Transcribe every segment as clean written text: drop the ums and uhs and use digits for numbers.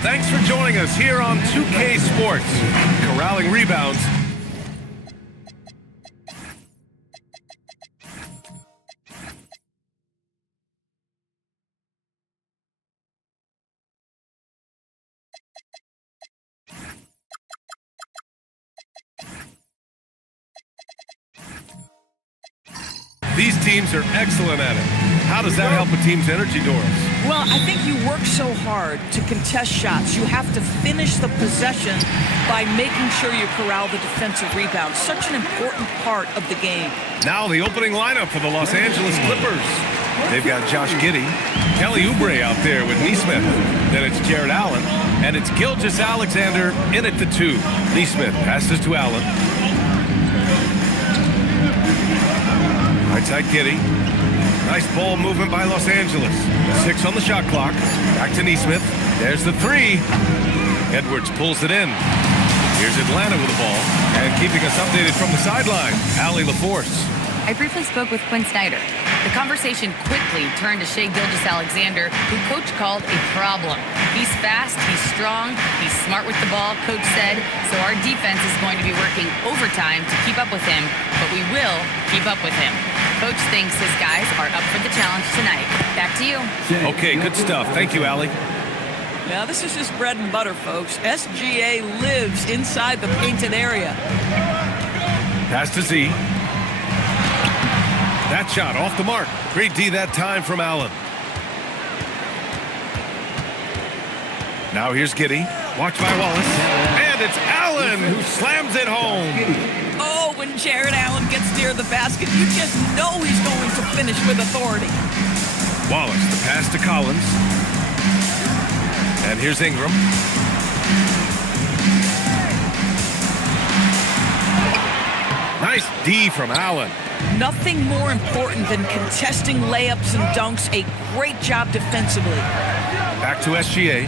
Thanks for joining us here on 2K Sports. Corralling rebounds. These teams are excellent at it. How does that help a team's energy, Doris? Well, I think you work so hard to contest shots. You have to finish the possession by making sure you corral the defensive rebound. Such an important part of the game. Now the opening lineup for the Los Angeles Clippers. They've got Josh Giddey, Kelly Oubre out there with Neesmith. Then it's Jared Allen, and it's Gilgeous-Alexander in at the 2. Neesmith passes to Allen. Right-side Giddey. Nice ball movement by Los Angeles. 6 on the shot clock. Back to Neesmith. There's the 3. Edwards pulls it in. Here's Atlanta with the ball. And keeping us updated from the sideline, Allie LaForce. I briefly spoke with Quinn Snyder. The conversation quickly turned to Shai Gilgeous-Alexander, who Coach called a problem. He's fast, he's strong, he's smart with the ball, Coach said, so our defense is going to be working overtime to keep up with him, but we will keep up with him. Coach thinks his guys are up for the challenge tonight. Back to you. Okay, good stuff. Thank you, Allie. Now, this is just bread and butter, folks. SGA lives inside the painted area. Pass to Z. That shot off the mark. Great D that time from Allen. Now here's Giddey. Watch by Wallace. And it's Allen who slams it home. Oh, when Jared Allen gets near the basket, you just know he's going to finish with authority. Wallace, the pass to Collins. And here's Ingram. Nice D from Allen. Nothing more important than contesting layups and dunks. A great job defensively. Back to SGA.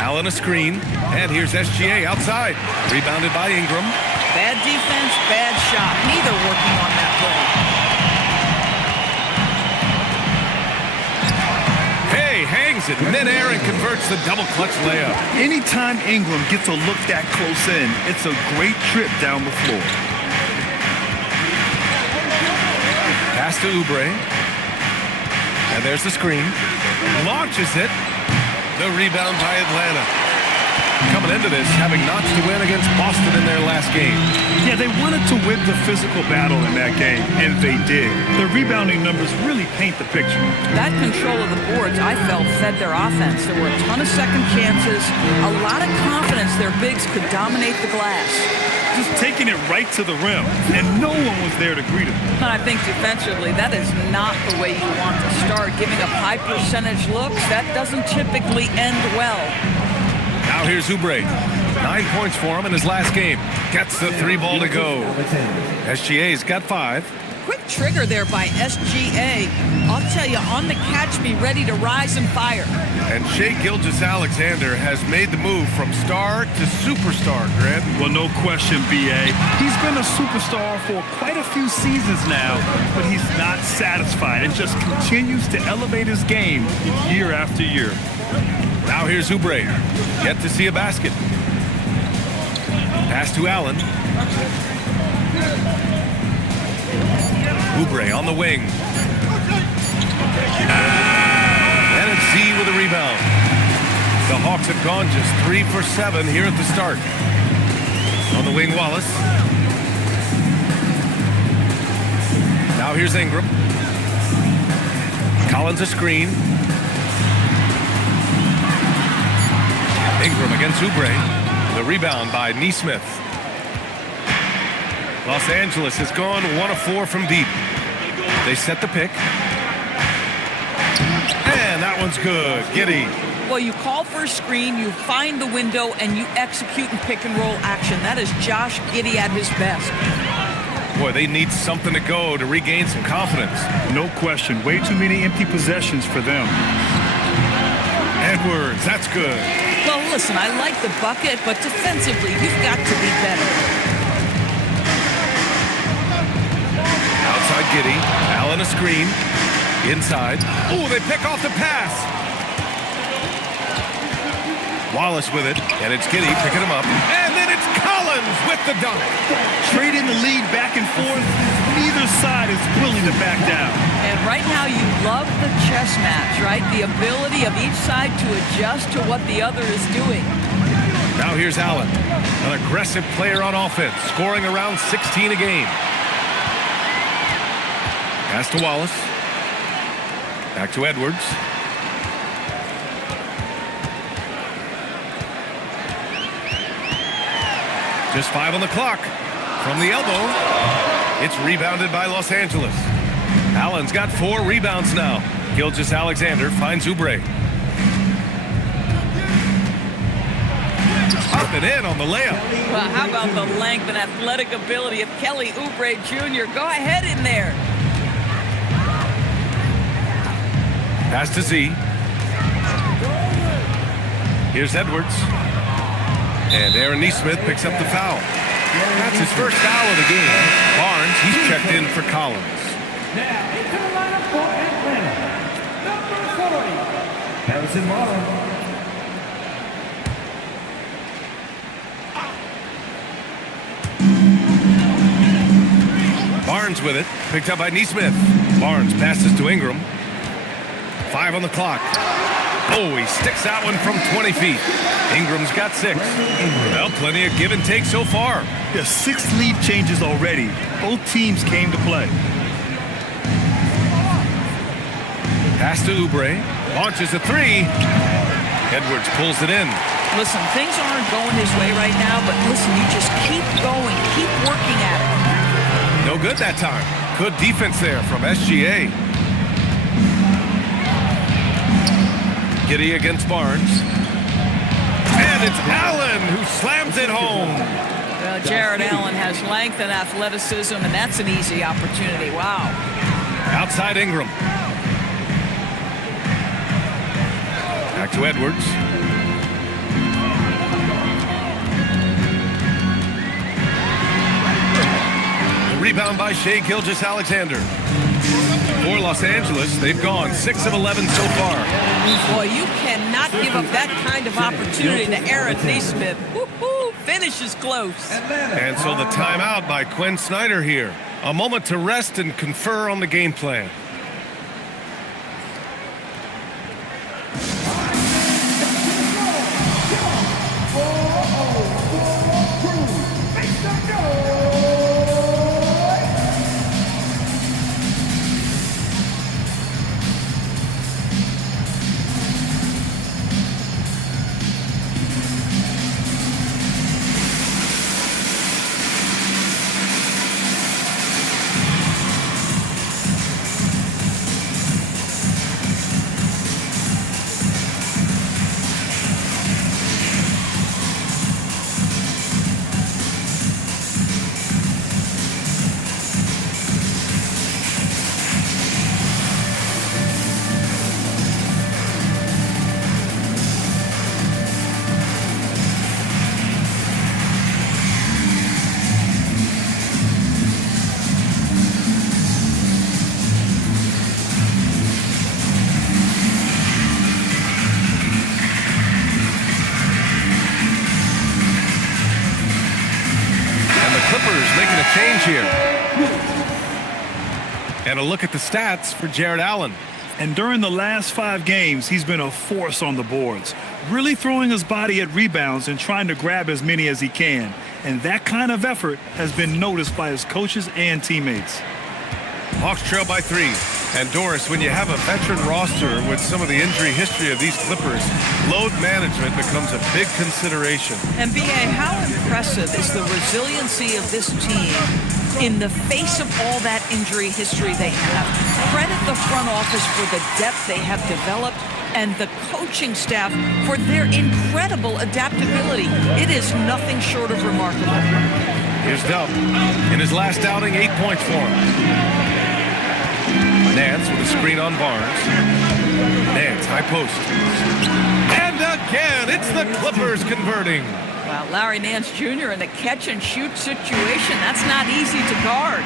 Allen a screen. And here's SGA outside. Rebounded by Ingram. Bad defense, bad shot. Neither working on that play. Hey, hangs it midair and converts the double clutch layup. Anytime Ingram gets a look that close in, it's a great trip down the floor. Pass to Oubre. And there's the screen. Launches it. The rebound by Atlanta. Coming into this, having notched a win against Boston in their last game. Yeah, they wanted to win the physical battle in that game, and they did. The rebounding numbers really paint the picture. That control of the boards, I felt, fed their offense. There were a ton of second chances, a lot of confidence their bigs could dominate the glass. Just taking it right to the rim, and no one was there to greet him. And I think defensively, that is not the way you want to start. Giving up high percentage looks, that doesn't typically end well. Now here's Oubre. 9 points for him in his last game. Gets the 3 ball to go. SGA's got 5. Quick trigger there by SGA. I'll tell you, on the catch, be ready to rise and fire. And Shai Gilgeous-Alexander has made the move from star to superstar, Grant. Well, no question, B.A. He's been a superstar for quite a few seasons now, but he's not satisfied and just continues to elevate his game year after year. Now here's Oubre. Yet to see a basket. Pass to Allen. Oubre on the wing. And it's Z with a rebound. The Hawks have gone just 3 for 7 here at the start. On the wing, Wallace. Now here's Ingram. Collins a screen. Ingram against Oubre. The rebound by Neesmith. Los Angeles has gone 1 of 4 from deep. They set the pick. And that one's good. Giddey. Well, you call for a screen, you find the window, and you execute in pick and roll action. That is Josh Giddey at his best. Boy, they need something to go to regain some confidence. No question. Way too many empty possessions for them. Edwards, that's good. Well, listen, I like the bucket, but defensively, you've got to be better. Outside Giddey. Allen a screen. Inside. Oh, they pick off the pass. Wallace with it, and it's Giddy picking him up. And then it's Collins with the dunk. Trading the lead back and forth, neither side is willing to back down. And right now you love the chess match, right? The ability of each side to adjust to what the other is doing. Now here's Allen, an aggressive player on offense, scoring around 16 a game. Pass to Wallace. Back to Edwards. Just 5 on the clock. From the elbow, it's rebounded by Los Angeles. Allen's got 4 rebounds now. Gilgeous-Alexander finds Oubre. Up and in on the layup. Well, how about the length and athletic ability of Kelly Oubre Jr.? Go ahead in there. Pass to Z. Here's Edwards. And Aaron Nesmith picks up the foul. That's his first foul of the game. Barnes, he's checked in for Collins. Now, into the lineup for Atlanta, number 40, Harrison Barnes. Barnes with it, picked up by Nesmith. Barnes passes to Ingram. 5 on the clock. Oh, he sticks that one from 20 feet. Ingram's got 6. Well, plenty of give and take so far. There's 6 lead changes already. Both teams came to play. Pass to Oubre. Launches a 3. Edwards pulls it in. Listen, things aren't going his way right now, but listen, you just keep going, keep working at it. No good that time. Good defense there from SGA. Giddy against Barnes. And it's Allen who slams it home. Well, Jared Allen has length and athleticism, and that's an easy opportunity. Wow. Outside Ingram. Back to Edwards. The rebound by Shai Gilgeous-Alexander. For Los Angeles, they've gone 6 of 11 so far. Boy, you cannot give up that kind of opportunity to Aaron Nesmith. Woo-hoo, finishes close. And so the timeout by Quinn Snyder here. A moment to rest and confer on the game plan. Making a change here. And a look at the stats for Jared Allen. And during the last 5 games, he's been a force on the boards, really throwing his body at rebounds and trying to grab as many as he can. And that kind of effort has been noticed by his coaches and teammates. Hawks trail by 3. And Doris, when you have a veteran roster with some of the injury history of these Clippers, load management becomes a big consideration. And B.A., how impressive is the resiliency of this team in the face of all that injury history they have? Credit the front office for the depth they have developed and the coaching staff for their incredible adaptability. It is nothing short of remarkable. Here's Dub. In his last outing, 8 points for him. Nance with a screen on Barnes. Nance, high post. And again, it's the Clippers converting. Wow, Larry Nance Jr. in the catch-and-shoot situation. That's not easy to guard.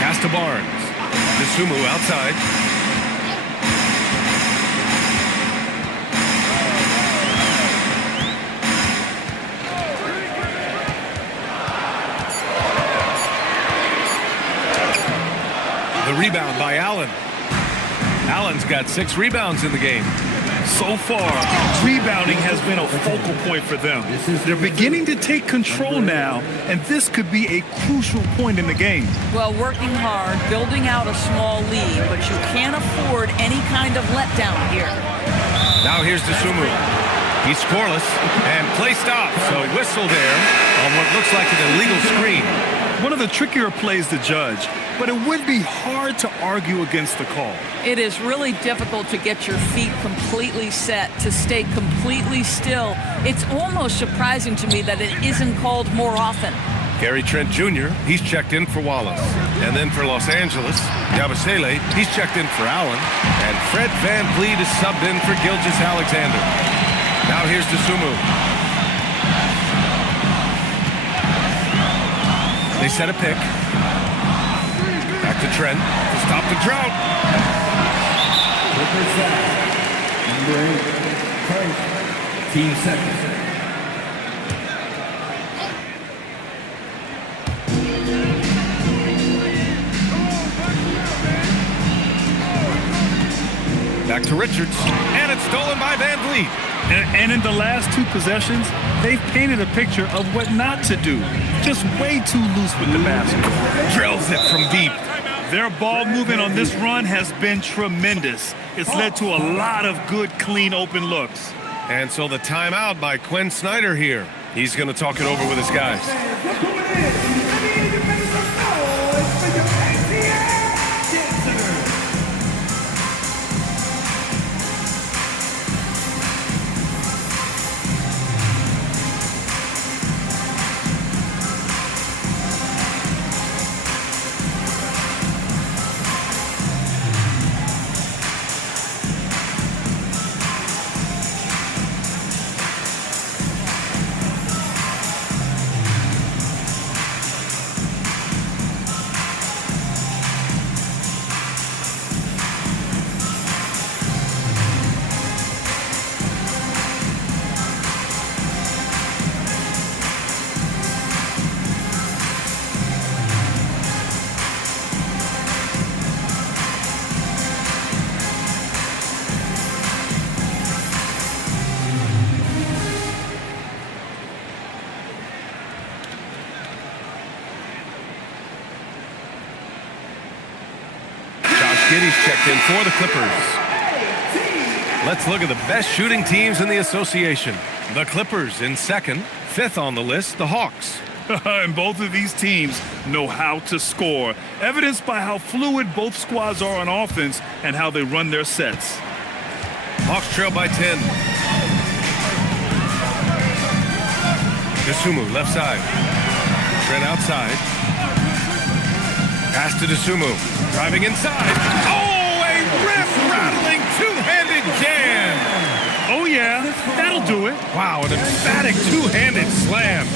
Pass to Barnes. Dosunmu outside. rebound by Allen. Allen's got 6 rebounds in the game. So far, rebounding has been a focal point for them. They're beginning to take control now, and this could be a crucial point in the game. Well, working hard, building out a small lead, but you can't afford any kind of letdown here. Now here's DeSumo. He's scoreless, and play stops. So whistle there on what looks like an illegal screen. One of the trickier plays to judge, but it would be hard to argue against the call. It is really difficult to get your feet completely set, to stay completely still. It's almost surprising to me that it isn't called more often. Gary Trent Jr., he's checked in for Wallace. And then for Los Angeles, Yabusele, he's checked in for Allen. And Fred Van Vliet is subbed in for Gilgeous-Alexander. Now here's DeSumo. They set a pick. Back to Trent to stop the drought. Team seconds. Back to Richards, and it's stolen by Van Vliet. And in the last 2 possessions, they've painted a picture of what not to do. Just way too loose with the basket. Drills it from deep. Their ball movement on this run has been tremendous. It's led to a lot of good, clean, open looks. And so the timeout by Quinn Snyder here. He's going to talk it over with his guys. Giddey's checked in for the Clippers. Let's look at the best shooting teams in the association. The Clippers in second. 5th on the list, the Hawks. And both of these teams know how to score, evidenced by how fluid both squads are on offense and how they run their sets. Hawks trail by 10. DeSumo left side. Trent outside. Pass to DeSumo. Driving inside. Oh, a rip-rattling two-handed jam. Oh, yeah, that'll do it. Wow, an emphatic two-handed slam.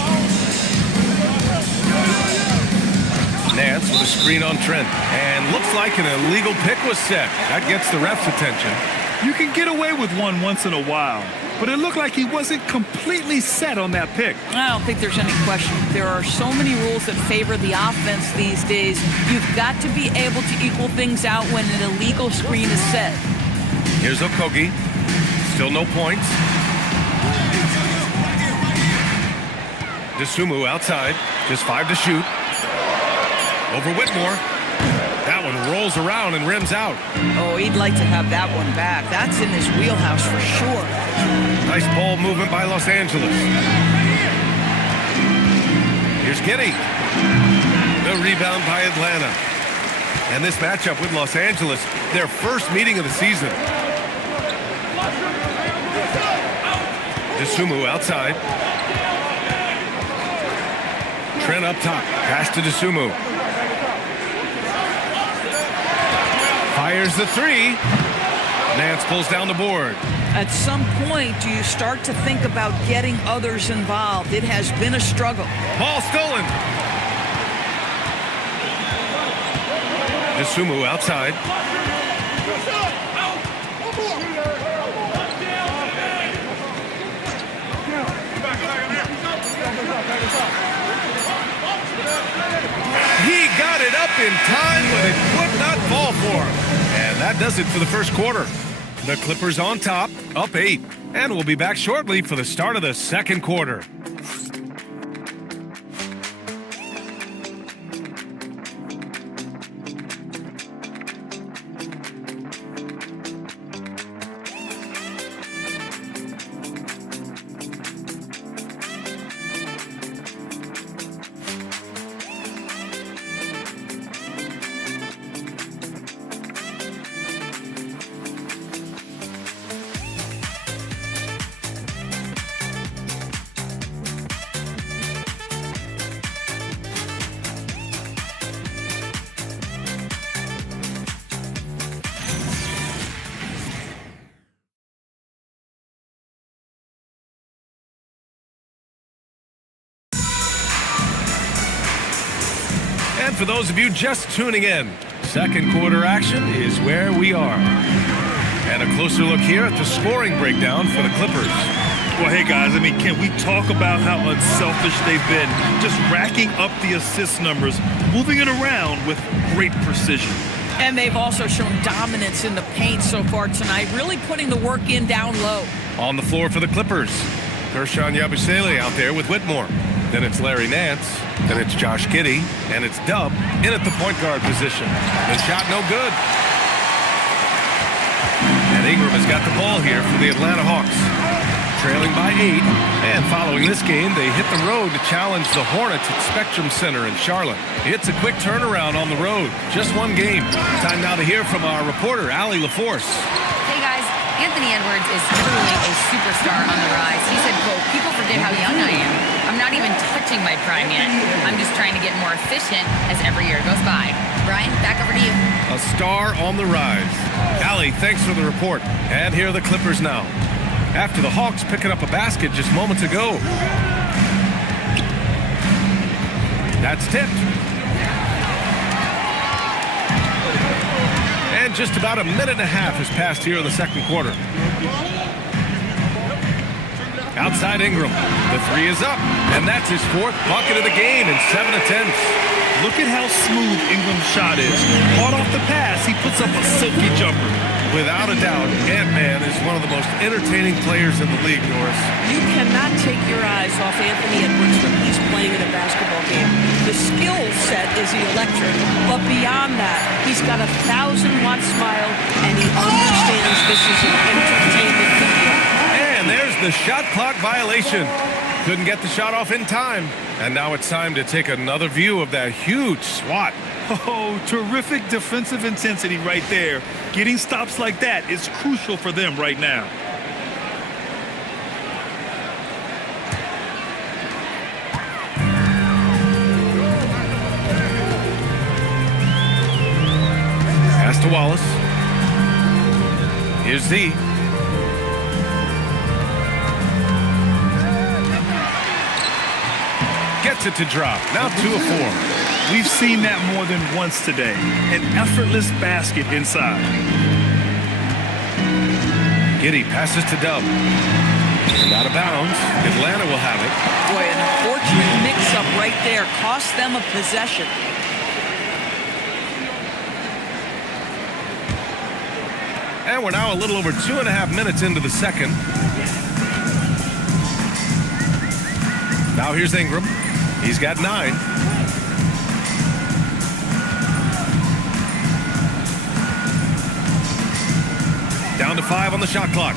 Nance with a screen on Trent. And looks like an illegal pick was set. That gets the ref's attention. You can get away with one once in a while, but it looked like he wasn't completely set on that pick. I don't think there's any question. There are so many rules that favor the offense these days. You've got to be able to equal things out when an illegal screen is set. Here's Okogie. Still no points. DeSumo outside. Just 5 to shoot. Over Whitmore. That one rolls around and rims out. Oh, he'd like to have that one back. That's in his wheelhouse for sure. Nice ball movement by Los Angeles. Here's Giddey. The rebound by Atlanta. And this matchup with Los Angeles, their first meeting of the season. DeSumo outside. Trent up top. Pass to DeSumo. Fires the 3. Nance pulls down the board. At some point, do you start to think about getting others involved? It has been a struggle. Ball stolen. DeSumo outside. He got it up in time, but it would not fall for him. And that does it for the first quarter. The Clippers on top, up 8. And we'll be back shortly for the start of the second quarter. And for those of you just tuning in, second quarter action is where we are. And a closer look here at the scoring breakdown for the Clippers. Well, hey, guys, I mean, can we talk about how unselfish they've been? Just racking up the assist numbers, moving it around with great precision. And they've also shown dominance in the paint so far tonight, really putting the work in down low. On the floor for the Clippers, Gershon Yabusele out there with Whitmore. Then it's Larry Nance. Then it's Josh Giddey. And it's Dub in at the point guard position. The shot no good. And Ingram has got the ball here for the Atlanta Hawks. Trailing by 8. And following this game, they hit the road to challenge the Hornets at Spectrum Center in Charlotte. It's a quick turnaround on the road. Just one game. Time now to hear from our reporter, Allie LaForce. Hey guys, Anthony Edwards is truly a superstar on the rise. He said, quote, "People forget how young I am. I'm not even touching my prime yet. I'm just trying to get more efficient as every year goes by." Brian, back over to you. A star on the rise. Allie, thanks for the report. And here are the Clippers now. After the Hawks picking up a basket just moments ago. That's tipped. And just about a minute and a half has passed here in the second quarter. Outside Ingram. The three is up. And that's his 4th bucket of the game in 7 attempts. Look at how smooth Ingram's shot is. Hard off the pass, he puts up a silky jumper. Without a doubt, Ant-Man is one of the most entertaining players in the league, Norris. You cannot take your eyes off Anthony Edwards when he's playing in a basketball game. The skill set is electric, but beyond that, he's got a 1,000-watt smile, and he understands this is an entertainment video. And there's the shot clock violation. Couldn't get the shot off in time. And now it's time to take another view of that huge swat. Oh, terrific defensive intensity right there. Getting stops like that is crucial for them right now. Pass to Wallace. Here's Z. Gets it to drop. Now 2 of 4. We've seen that more than once today. An effortless basket inside. Giddey passes to Dub. And out of bounds. Atlanta will have it. Boy, an unfortunate mix-up right there. Cost them a possession. And we're now a little over 2.5 minutes into the second. Now here's Ingram. He's got 9. Down to 5 on the shot clock.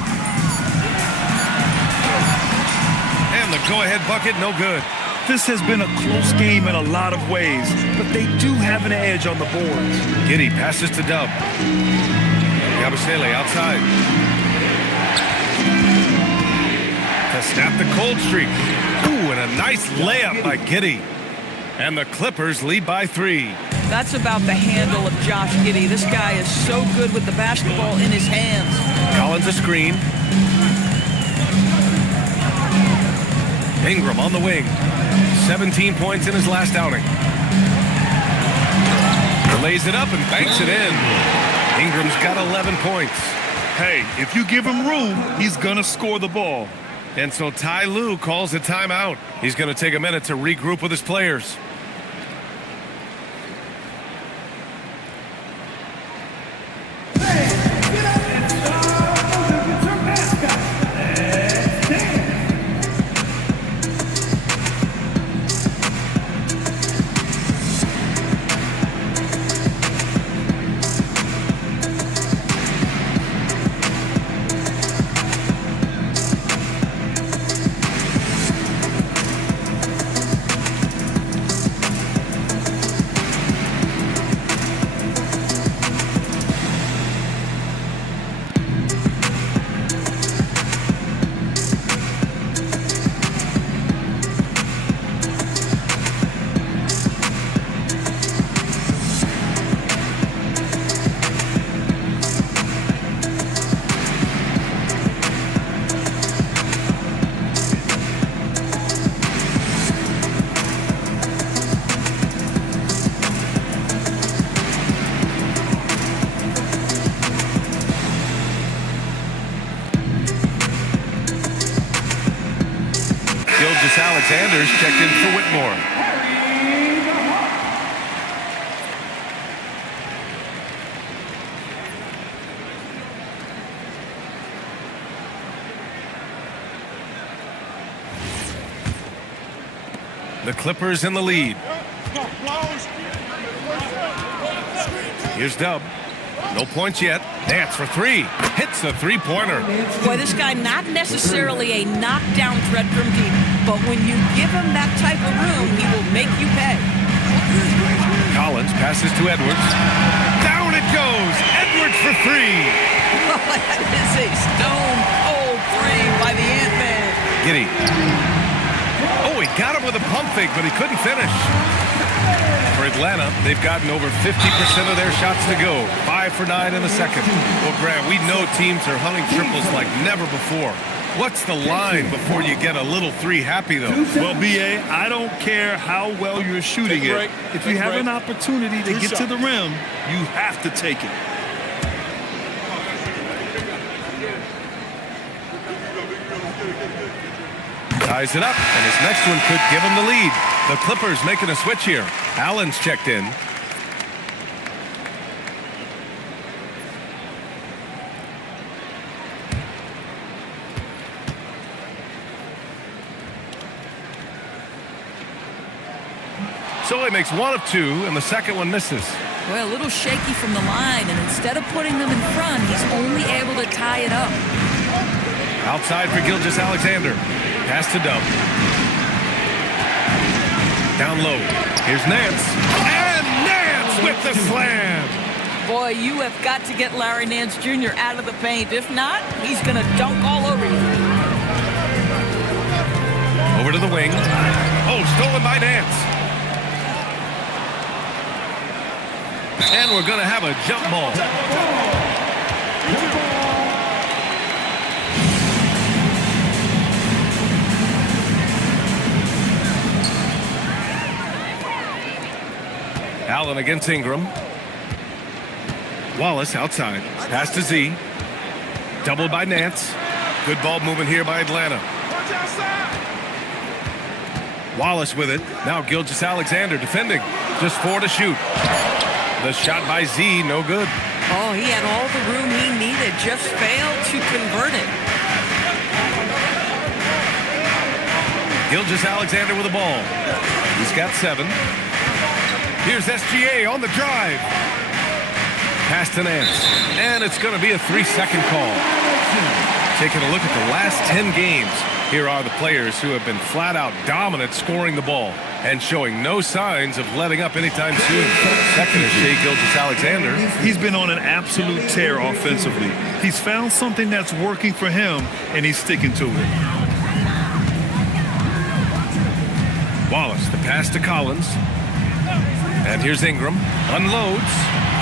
And the go-ahead bucket, no good. This has been a close game in a lot of ways, but they do have an edge on the boards. Giddey passes to Dub. Yabusele outside. To snap the cold streak. Ooh, and a nice layup by Giddey. And the Clippers lead by 3. That's about the handle of Josh Giddey. This guy is so good with the basketball in his hands. Collins a screen. Ingram on the wing. 17 points in his last outing. Lays it up and banks it in. Ingram's got 11 points. Hey, if you give him room, he's gonna score the ball. And so Ty Lue calls a timeout. He's going to take a minute to regroup with his players. Gilgeous-Alexander's checked in for Whitmore. The Clippers in the lead. Here's Dub. No points yet. Nance for three. Hits a three-pointer. Boy, this guy not necessarily a knockdown threat from deep, but when you give him that type of room, he will make you pay. Collins passes to Edwards. Down it goes. Edwards for three. That is a stone-cold three by the Ant-Man. Giddy. Oh, he got him with a pump fake, but he couldn't finish. For Atlanta, they've gotten over 50% of their shots to go. 5 for 9 in the second. Well, Grant, we know teams are hunting triples like never before. What's the line before you get a little three happy, though? Well, B.A., I don't care how well you're shooting it. If you have an opportunity to get to the rim, you have to take it. Ties it up, and his next one could give him the lead. The Clippers making a switch here. Allen's checked in. So he makes one of two, and the second one misses. Well, a little shaky from the line, and instead of putting them in front, he's only able to tie it up. Outside for Gilgeous-Alexander. Pass to Dub. Down low. Here's Nance. And Nance with the slam. Boy, you have got to get Larry Nance Jr. out of the paint. If not, he's going to dunk all over you. Over to the wing. Oh, stolen by Nance. And we're going to have a jump ball. Allen against Ingram. Wallace outside. Pass to Z. Doubled by Nance. Good ball movement here by Atlanta. Wallace with it. Now Gilgeous-Alexander defending. Just 4 to shoot. The shot by Z, no good. Oh, he had all the room he needed. Just failed to convert it. Gilgeous-Alexander with the ball. He's got 7. Here's SGA on the drive. Pass to Nance. And it's going to be a 3-second call. Taking a look at the last 10 games. Here are the players who have been flat out dominant scoring the ball and showing no signs of letting up anytime soon. Second is Shai Gilgeous-Alexander. He's been on an absolute tear offensively. He's found something that's working for him, and he's sticking to it. Wallace, the pass to Collins. And here's Ingram. Unloads.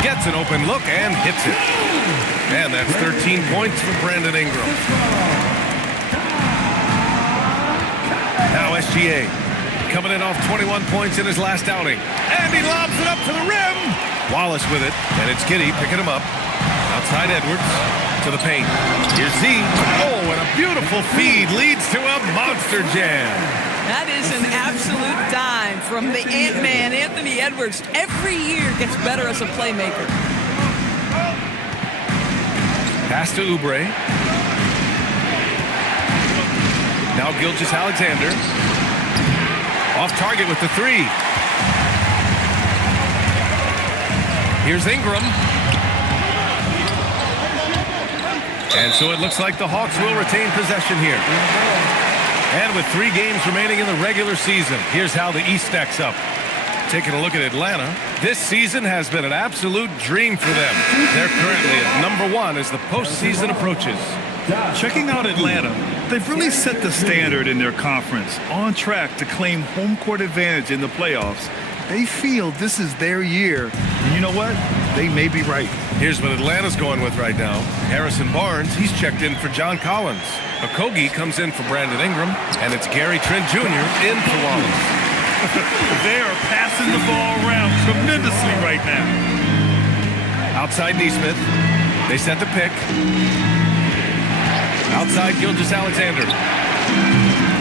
Gets an open look and hits it. And that's 13 points for Brandon Ingram. Now SGA. Coming in off 21 points in his last outing. And he lobs it up to the rim. Wallace with it. And it's Giddy picking him up. Outside Edwards. To the paint. Here's Z. Oh, and a beautiful feed leads to a monster jam. That is an absolute dime from the Ant-Man, Anthony Edwards. Every year gets better as a playmaker. Pass to Oubre. Now Gilgeous-Alexander. Off target with the 3. Here's Ingram. And so it looks like the Hawks will retain possession here. And with 3 games remaining in the regular season, here's how the East stacks up. Taking a look at Atlanta, this season has been an absolute dream for them. They're currently at number 1 as the postseason approaches. Checking out Atlanta, they've really set the standard in their conference, on track to claim home court advantage in the playoffs. They feel this is their year, and you know what? They may be right. Here's what Atlanta's going with right now. Harrison Barnes, he's checked in for John Collins. Okogie comes in for Brandon Ingram, and it's Gary Trent Jr. in for Wallace. They are passing the ball around tremendously right now. Outside Neesmith. They set the pick. Outside Gilgeous-Alexander.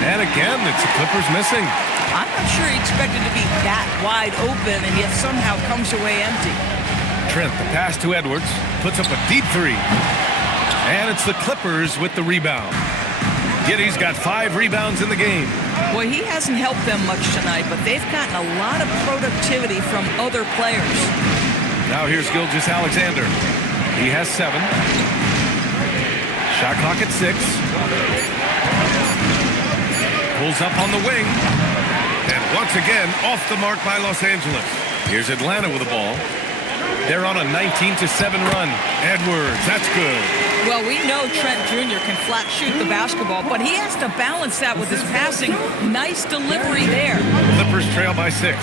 And again, it's the Clippers missing. I'm not sure he expected to be that wide open and yet somehow comes away empty. Trent, the pass to Edwards, puts up a deep three. And it's the Clippers with the rebound. Giddey's got 5 rebounds in the game. Boy, he hasn't helped them much tonight, but they've gotten a lot of productivity from other players. Now here's Gilgeous-Alexander. He has 7. Shot clock at 6. Pulls up on the wing. And once again, off the mark by Los Angeles. Here's Atlanta with the ball. They're on a 19-7 run. Edwards, that's good. Well, we know Trent Jr. can flat shoot the basketball, but he has to balance that with his passing. Nice delivery there. Clippers trail by 6.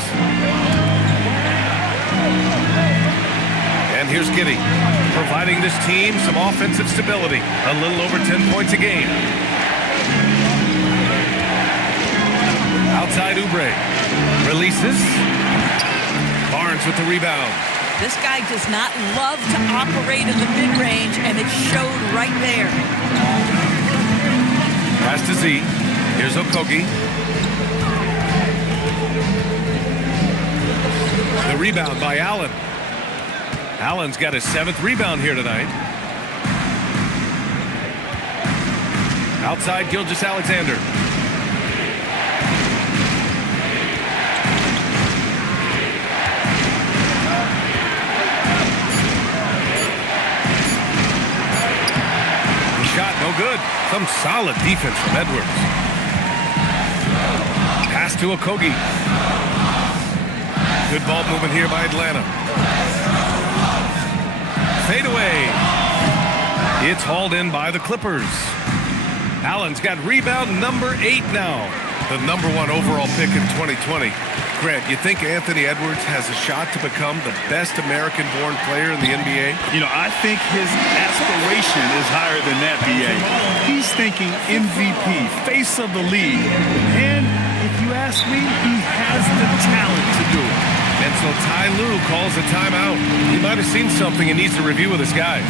And here's Giddey, providing this team some offensive stability. A little over 10 points a game. Outside Oubre. Releases. Barnes with the rebound. This guy does not love to operate in the mid-range, and it showed right there. Pass to Z. Here's Okogie. The rebound by Allen. Allen's got his 7th rebound here tonight. Outside Gilgeous-Alexander. Shot no good. Some solid defense from Edwards. Pass to Okogie. Good ball movement here by Atlanta. Fade away. It's hauled in by the Clippers. Allen's got rebound number 8 now. The number 1 overall pick in 2020. Grant, you think Anthony Edwards has a shot to become the best American-born player in the NBA? You know, I think his aspiration is higher than that, B.A. He's thinking MVP, face of the league. And if you ask me, he has the talent to do it. And so Ty Lue calls a timeout. He might have seen something and needs to review with his guys.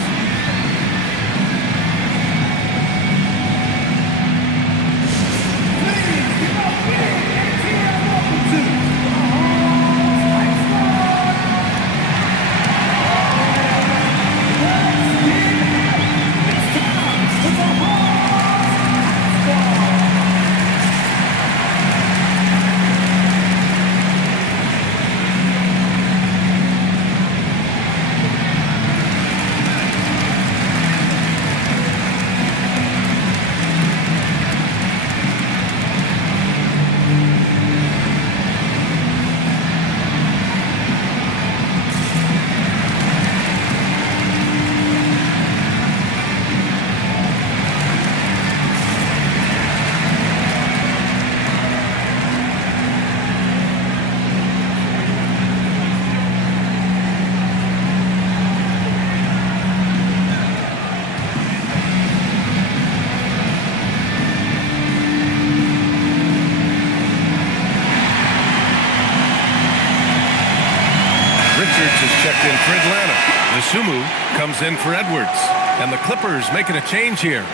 Checked in for Atlanta. Nasumu comes in for Edwards. And the Clippers making a change here.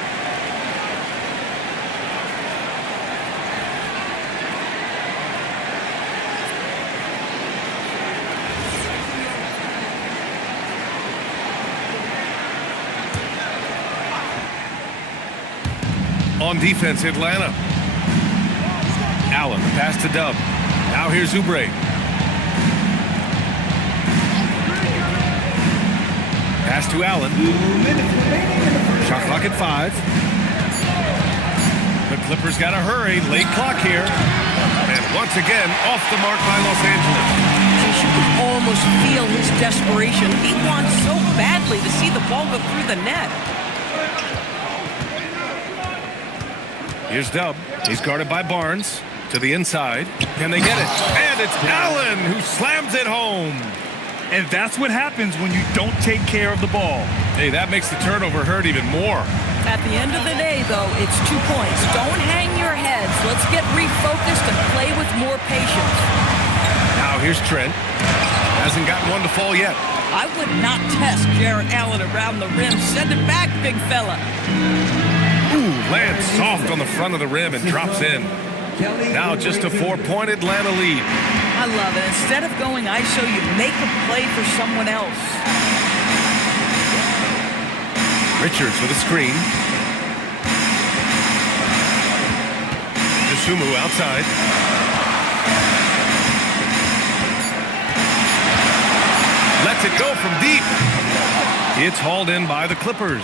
On defense, Atlanta. Allen, pass to Dub. Now here's Oubre. Pass to Allen. Shot clock at 5. The Clippers got to hurry. Late clock here. And once again, off the mark by Los Angeles. You can almost feel his desperation. He wants so badly to see the ball go through the net. Here's Dub. He's guarded by Barnes. To the inside. Can they get it? And it's Allen who slams it home. And that's what happens when you don't take care of the ball. Hey, that makes the turnover hurt even more. At the end of the day, though, it's 2 points. Don't hang your heads. Let's get refocused and play with more patience. Now here's Trent. Hasn't gotten one to fall yet. I would not test Jarrett Allen around the rim. Send it back, big fella. Ooh, lands soft on the front of the rim and drops in. Now just a 4-point Atlanta lead. I love it. Instead of going ISO, you make a play for someone else. Richards with a screen. Sumu outside. Lets it go from deep. It's hauled in by the Clippers.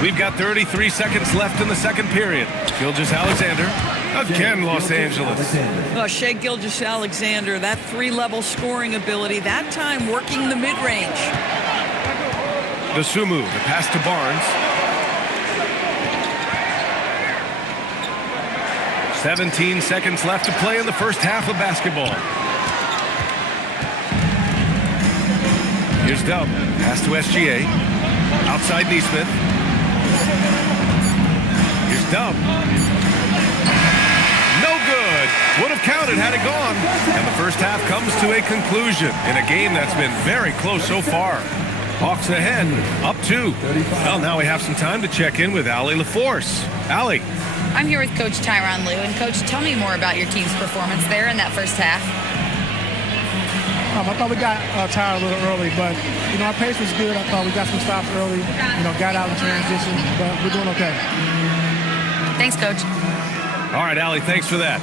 We've got 33 seconds left in the second period. Gilgeous-Alexander. Again, Los Angeles. Shai Gilgeous-Alexander, that three-level scoring ability, that time working the mid-range. Sumu, the pass to Barnes. 17 seconds left to play in the first half of basketball. Here's Dub. Pass to SGA. Outside Neesmith. Here's Dub. No good. Would have counted had it gone. And the first half comes to a conclusion in a game that's been very close so far. Hawks ahead, up 2. Well, now we have some time to check in with Allie LaForce. Allie. I'm here with Coach Tyronn Lue. And, Coach, tell me more about your team's performance there in that first half. I thought we got tired a little early, but, our pace was good. I thought we got some stops early, got out in transition, but we're doing okay. Thanks, Coach. All right, Allie, thanks for that.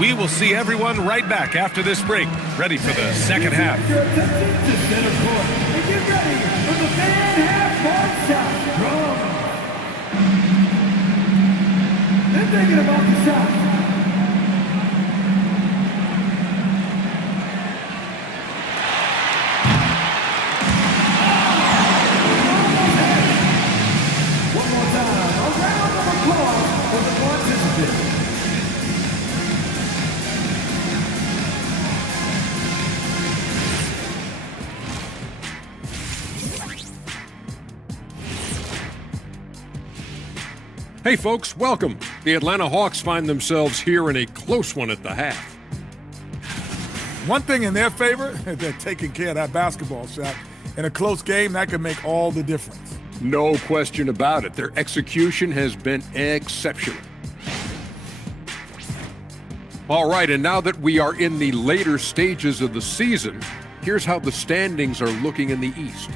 We will see everyone right back after this break, ready for the second half. Your attention to center court and get ready for the fan half-court shot. They're thinking about the shot. One more time, a round of applause for the participants. Hey folks, welcome. The Atlanta Hawks find themselves here in a close one at the half. One thing in their favor, they're taking care of that basketball shot. In a close game, that can make all the difference. No question about it. Their execution has been exceptional. All right, and now that we are in the later stages of the season, here's how the standings are looking in the East.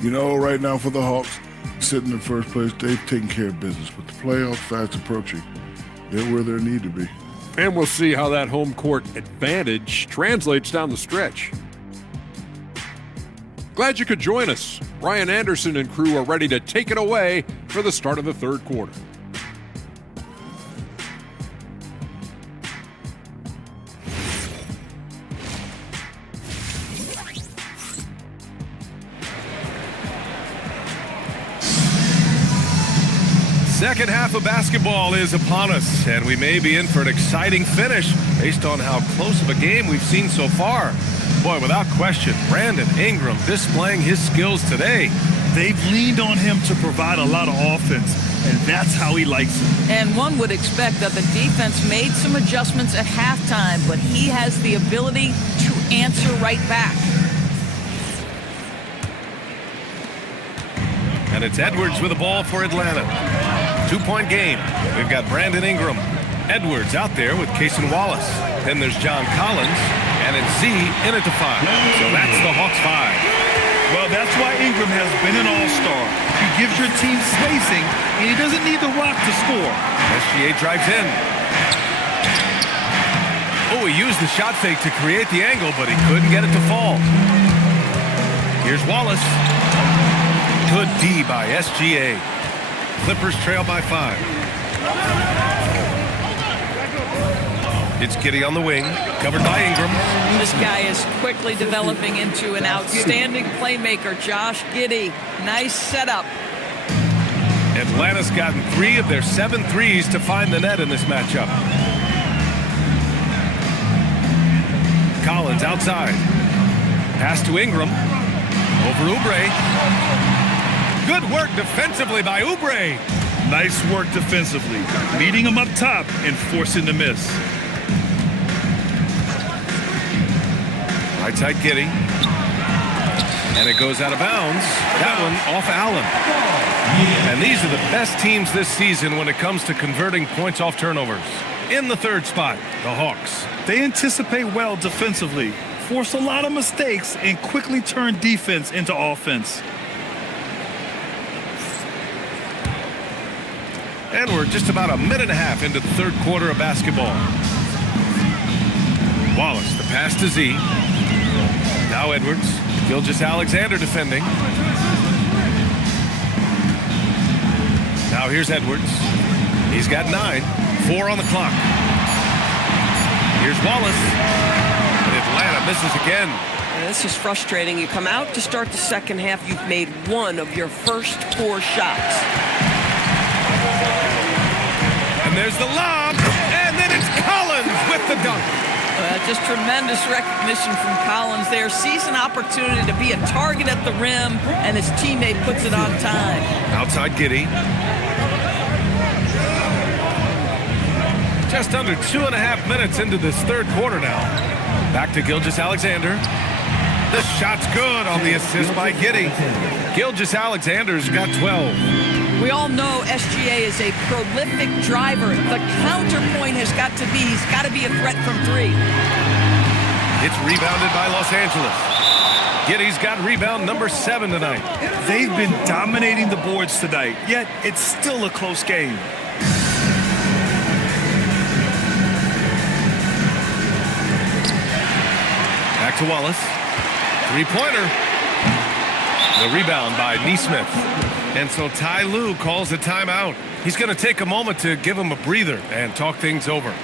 Right now for the Hawks, sitting in first place, they've taken care of business. With the playoffs fast approaching, they're where they need to be. And we'll see how that home court advantage translates down the stretch. Glad you could join us. Ryan Anderson and crew are ready to take it away for the start of the third quarter. Second half of basketball is upon us, and we may be in for an exciting finish based on how close of a game we've seen so far. Boy, without question, Brandon Ingram displaying his skills today. They've leaned on him to provide a lot of offense, and that's how he likes it. And one would expect that the defense made some adjustments at halftime, but he has the ability to answer right back. And it's Edwards with the ball for Atlanta. 2-point game. We've got Brandon Ingram. Edwards out there with Cason Wallace. Then there's John Collins. And it's Z in it to 5. So that's the Hawks 5. Well, that's why Ingram has been an all-star. He gives your team spacing, and he doesn't need the rock to score. SGA drives in. Oh, he used the shot fake to create the angle, but he couldn't get it to fall. Here's Wallace. Good D by SGA. Clippers trail by 5. It's Giddey on the wing, covered by Ingram. This guy is quickly developing into an outstanding playmaker, Josh Giddey. Nice setup. Atlanta's gotten 3 of their 7 threes to find the net in this matchup. Collins outside. Pass to Ingram. Over Oubre. Good work defensively by Oubre. Nice work defensively, leading him up top and forcing the miss. Right side Giddey. And it goes out of bounds. That one off Allen. And these are the best teams this season when it comes to converting points off turnovers. In the third spot, the Hawks. They anticipate well defensively, force a lot of mistakes, and quickly turn defense into offense. And we're just about a minute and a half into the third quarter of basketball. Wallace, the pass to Z. Now Edwards. Gilgeous-Alexander defending. Now here's Edwards. He's got 9. 4 on the clock. Here's Wallace. And Atlanta misses again. This is frustrating. You come out to start the second half. You've made one of your first 4 shots. And there's the lob. And then it's Collins with the dunk. Just tremendous recognition from Collins there. Sees an opportunity to be a target at the rim, and his teammate puts it on time. Outside Giddey. Just under 2.5 minutes into this third quarter now. Back to Gilgeous-Alexander. The shot's good on the assist by Giddey. Gilgeous-Alexander's got 12. We all know SGA is a prolific driver. The counterpoint has got to be, he's got to be a threat from 3. It's rebounded by Los Angeles. Giddey's got rebound number 7 tonight. They've been dominating the boards tonight, yet it's still a close game. Back to Wallace. Three-pointer. The rebound by Neesmith. And so Ty Lue calls a timeout. He's going to take a moment to give him a breather and talk things over.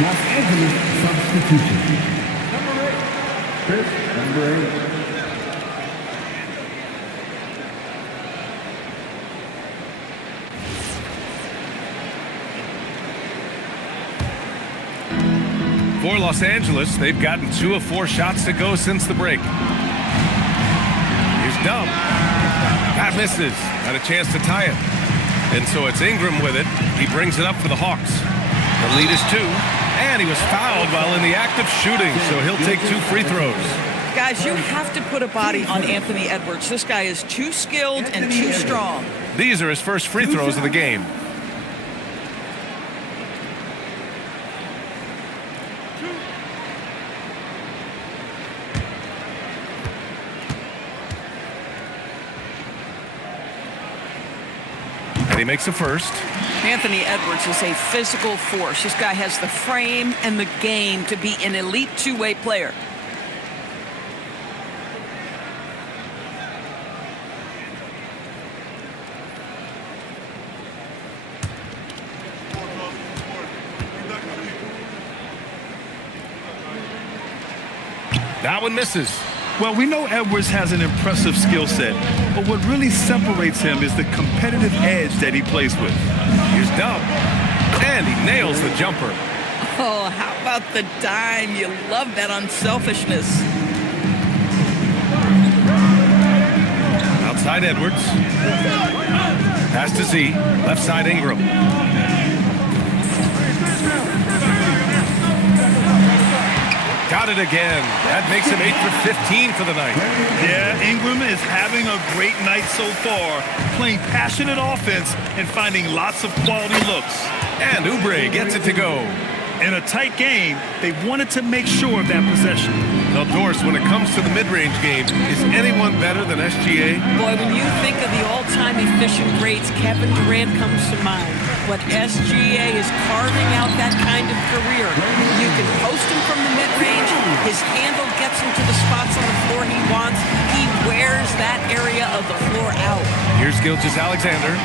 Los Angeles substitution. Number 8. Chris, number 8. For Los Angeles, they've gotten 2 of 4 shots to go since the break. Here's Dub. That misses. Got a chance to tie it. And so it's Ingram with it. He brings it up for the Hawks. The lead is 2. And he was fouled while in the act of shooting, so he'll take 2 free throws. Guys, you have to put a body on Anthony Edwards. This guy is too skilled and too strong. These are his first free throws of the game. And he makes the first. Anthony Edwards is a physical force. This guy has the frame and the game to be an elite two-way player. That one misses. Well, we know Edwards has an impressive skill set, but what really separates him is the competitive edge that he plays with. Here's Dub, and he nails the jumper. Oh, how about the dime? You love that unselfishness. Outside Edwards. Pass to Z, left side Ingram. got it again. That makes him 8 for 15 for the night. Yeah, Ingram is having a great night so far, playing passionate offense and finding lots of quality looks. And Oubre gets it to go. In a tight game, they wanted to make sure of that possession. Now, Doris, when it comes to the mid-range game, is anyone better than SGA? Boy, when you think of the all-time efficient greats, Kevin Durant comes to mind. But SGA is carving out that kind of career. You can post him from the mid-range. His handle gets him to the spots on the floor he wants. He wears that area of the floor out. Here's Gilgeous-Alexander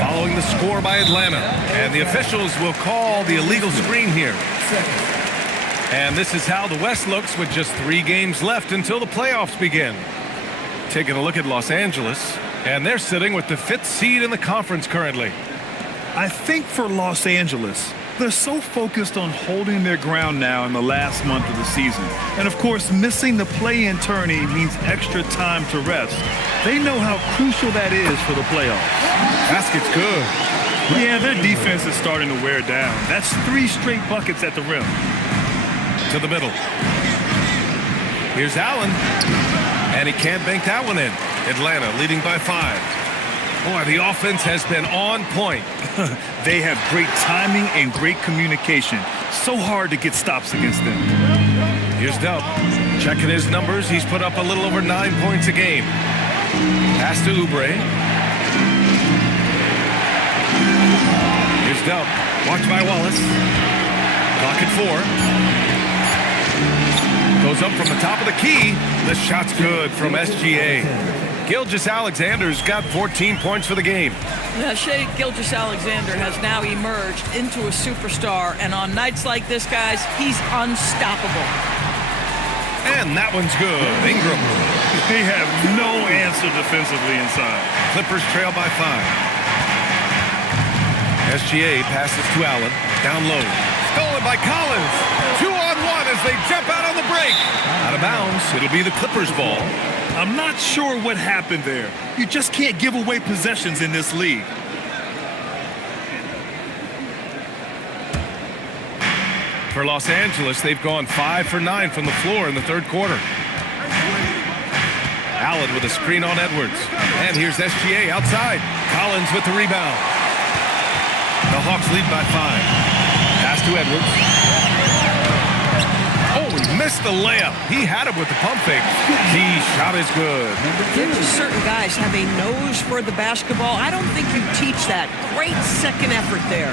following the score by Atlanta. And the officials will call the illegal screen here. And this is how the West looks with just 3 games left until the playoffs begin. Taking a look at Los Angeles, and they're sitting with the 5th seed in the conference currently. I think for Los Angeles, they're so focused on holding their ground now in the last month of the season. And of course, missing the play-in tourney means extra time to rest. They know how crucial that is for the playoffs. Basket's good. Yeah, their defense is starting to wear down. That's 3 straight buckets at the rim. To the middle. Here's Allen. And he can't bank that one in. Atlanta leading by 5. Boy, the offense has been on point. They have great timing and great communication. So hard to get stops against them. Here's Dub. Checking his numbers. He's put up a little over 9 points a game. Pass to Oubre. Here's Dub. Watched by Wallace. Clock at 4. Goes up from the top of the key. The shot's good from SGA. Gilgeous-Alexander's got 14 points for the game. Now, Shai Gilgeous-Alexander has now emerged into a superstar, and on nights like this, guys, he's unstoppable. And that one's good. Ingram. They have no answer defensively inside. Clippers trail by 5. SGA passes to Allen. Down low. Stolen by Collins. 2-on-1 as they jump out on the break. Out of bounds. It'll be the Clippers' ball. I'm not sure what happened there. You just can't give away possessions in this league. For Los Angeles, they've gone 5 for 9 from the floor in the third quarter. Allen with a screen on Edwards. And here's SGA outside. Collins with the rebound. The Hawks lead by 5. Pass to Edwards. Oh, he missed the layup. He had it with the pump fake. The shot is good. There's just certain guys have a nose for the basketball. I don't think you teach that. Great second effort there.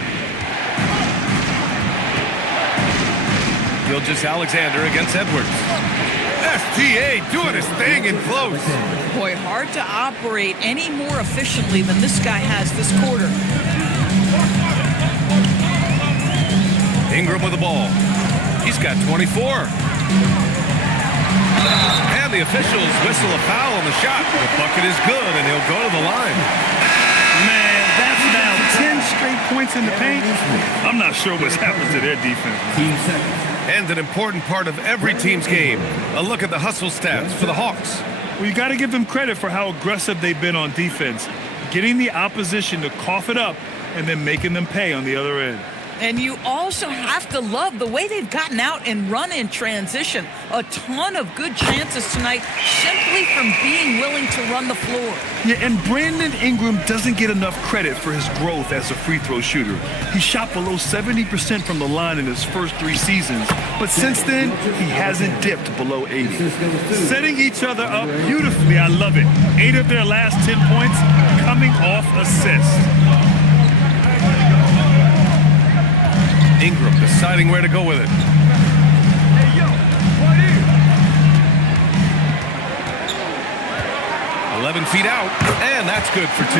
Gilgeous-Alexander against Edwards. SGA doing his thing in close. Boy, hard to operate any more efficiently than this guy has this quarter. Ingram with the ball. He's got 24. And the officials whistle a foul on the shot. The bucket is good, and he'll go to the line. Man, that's now 10 straight points in the paint. I'm not sure what's happened to their defense. And an important part of every team's game. A look at the hustle stats for the Hawks. Well, you got to give them credit for how aggressive they've been on defense, getting the opposition to cough it up and then making them pay on the other end. And you also have to love the way they've gotten out and run in transition. A ton of good chances tonight simply from being willing to run the floor. Yeah, and Brandon Ingram doesn't get enough credit for his growth as a free throw shooter. He shot below 70% from the line in his first 3 seasons, but since then, he hasn't dipped below 80. Setting each other up beautifully, I love it. 8 of their last 10 points coming off assists. Ingram deciding where to go with it. 11 feet out, and that's good for 2.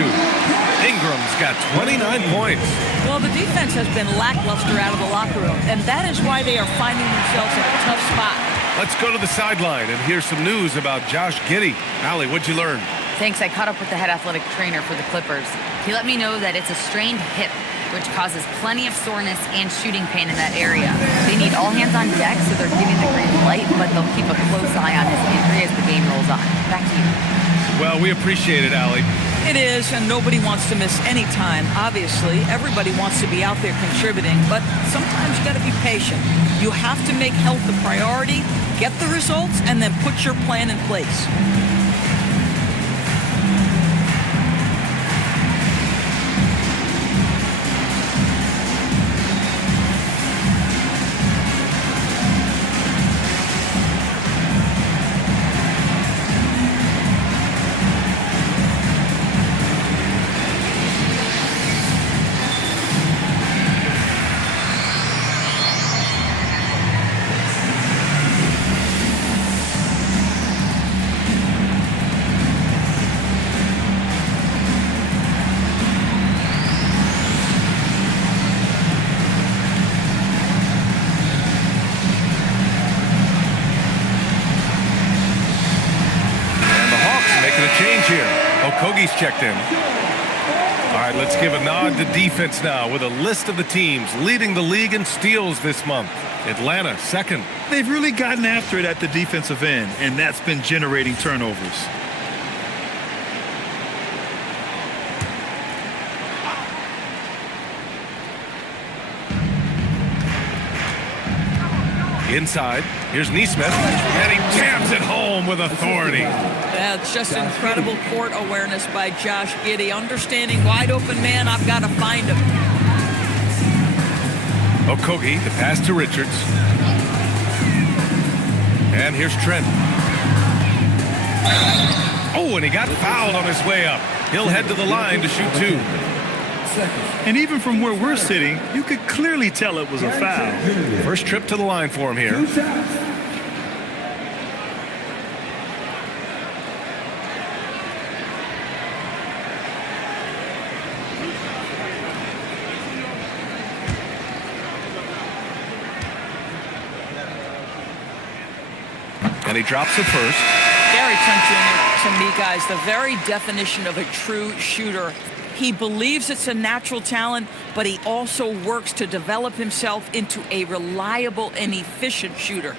Ingram's got 29 points. Well, the defense has been lackluster out of the locker room, and that is why they are finding themselves in a tough spot. Let's go to the sideline and hear some news about Josh Giddey. Allie, what'd you learn? Thanks. I caught up with the head athletic trainer for the Clippers. He let me know that it's a strained hip, which causes plenty of soreness and shooting pain in that area. They need all hands on deck, so they're giving the green light, but they'll keep a close eye on his injury as the game rolls on. Back to you. Well, we appreciate it, Allie. It is, and nobody wants to miss any time. Obviously, everybody wants to be out there contributing, but sometimes you got to be patient. You have to make health a priority, get the results, and then put your plan in place. Kogi's checked in. All right, let's give a nod to defense now with a list of the teams leading the league in steals this month. Atlanta, second. They've really gotten after it at the defensive end, and that's been generating turnovers. Inside, here's Neesmith, and he jams it home with authority. That's just incredible court awareness by Josh Giddey. Understanding wide open man, I've got to find him. Okogie, the pass to Richards. And here's Trent. Oh, and he got fouled on his way up. He'll head to the line to shoot two. And even from where we're sitting, you could clearly tell it was a foul. First trip to the line for him here. And he drops it first. Gary Trent Jr., to me, guys, the very definition of a true shooter. He believes it's a natural talent, but he also works to develop himself into a reliable and efficient shooter.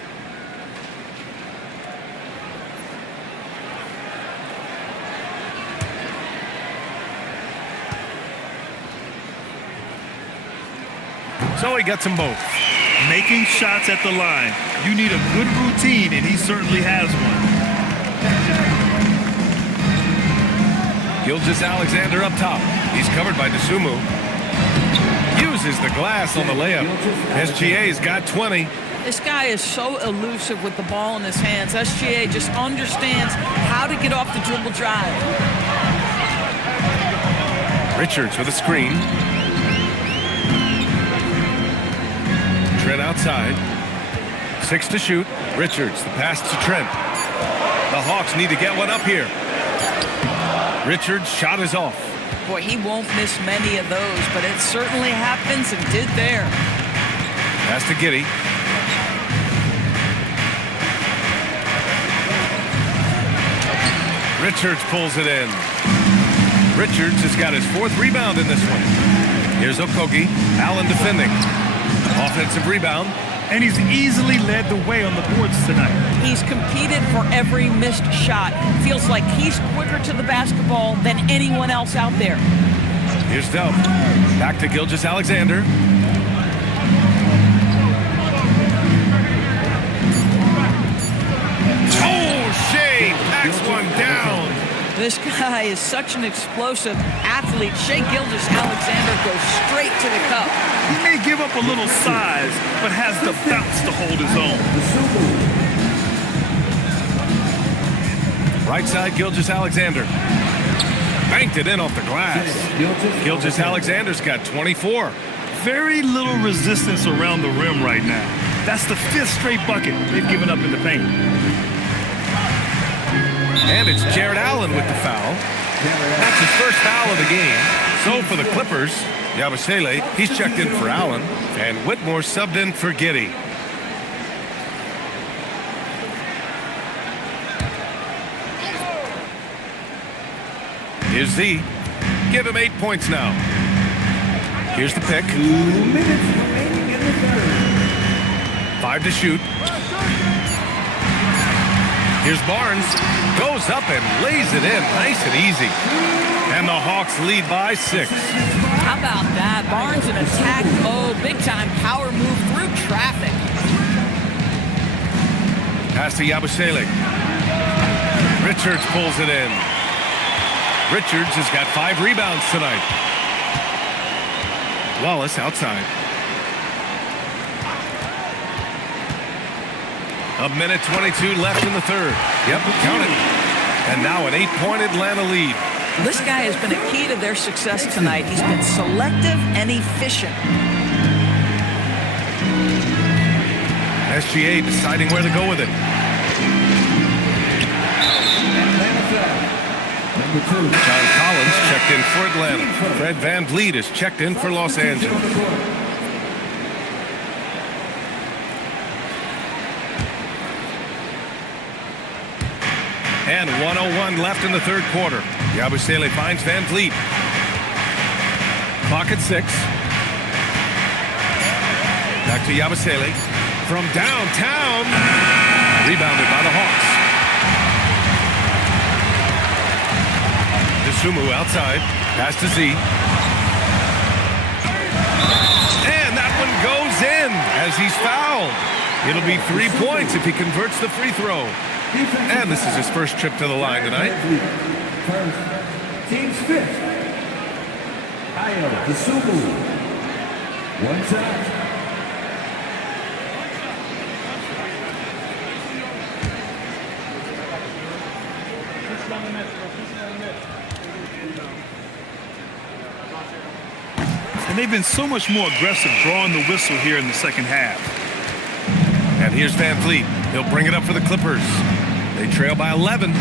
So he gets them both. Making shots at the line. You need a good routine, and he certainly has one. Gilgeous-Alexander up top. He's covered by Dosunmu. Uses the glass on the layup. SGA's got 20. This guy is so elusive with the ball in his hands. SGA just understands how to get off the dribble drive. Richards with a screen. Trent outside. 6 to shoot. Richards, the pass to Trent. The Hawks need to get one up here. Richards' shot is off. Boy, he won't miss many of those, but it certainly happens and did there. Pass to Giddey. Richards pulls it in. Richards has got his 4th rebound in this one. Here's Okogie. Allen defending. Offensive rebound. And he's easily led the way on the boards tonight. He's competed for every missed shot. Feels like he's quicker to the basketball than anyone else out there. Here's Dub. Back to Gilgeous-Alexander. Oh, Shea packs one down. This guy is such an explosive athlete. Shea Gilgeous-Alexander goes straight to the cup. He may give up a little size, but has the bounce to hold his own. Right side, Gilgeous-Alexander. Banked it in off the glass. Gilgeous-Alexander's got 24. Very little resistance around the rim right now. That's the 5th straight bucket they've given up in the paint. And it's Jared Allen with the foul. That's his first foul of the game. So for the Clippers, Yabusele, he's checked in for Allen, and Whitmore subbed in for Giddey. Here's Z. Give him 8 points now. Here's the pick. 2 minutes remaining in the third. 5 to shoot. Here's Barnes. Goes up and lays it in. Nice and easy. And the Hawks lead by 6. How about that? Barnes in attack mode, big-time power move through traffic. Pass to Yabusele. Richards pulls it in. Richards has got 5 rebounds tonight. Wallace outside. A minute 22 left in the third. Yep, count it. And now an 8-point Atlanta lead. This guy has been a key to their success tonight. He's been selective and efficient. SGA deciding where to go with it. John Collins checked in for Atlanta. Fred VanVleet is checked in for Los Angeles. And 1:01 left in the third quarter. Yabusele finds VanVleet. Clock at 6. Back to Yabusele. From downtown. Rebounded by the Hawks. Sumu outside. Pass to Z. And that one goes in as he's fouled. It'll be 3 points if he converts the free throw. And this is his first trip to the line tonight. Team's fifth. Ayo Sumu. One shot. And they've been so much more aggressive drawing the whistle here in the second half. And here's VanVleet. He'll bring it up for the Clippers. They trail by 11.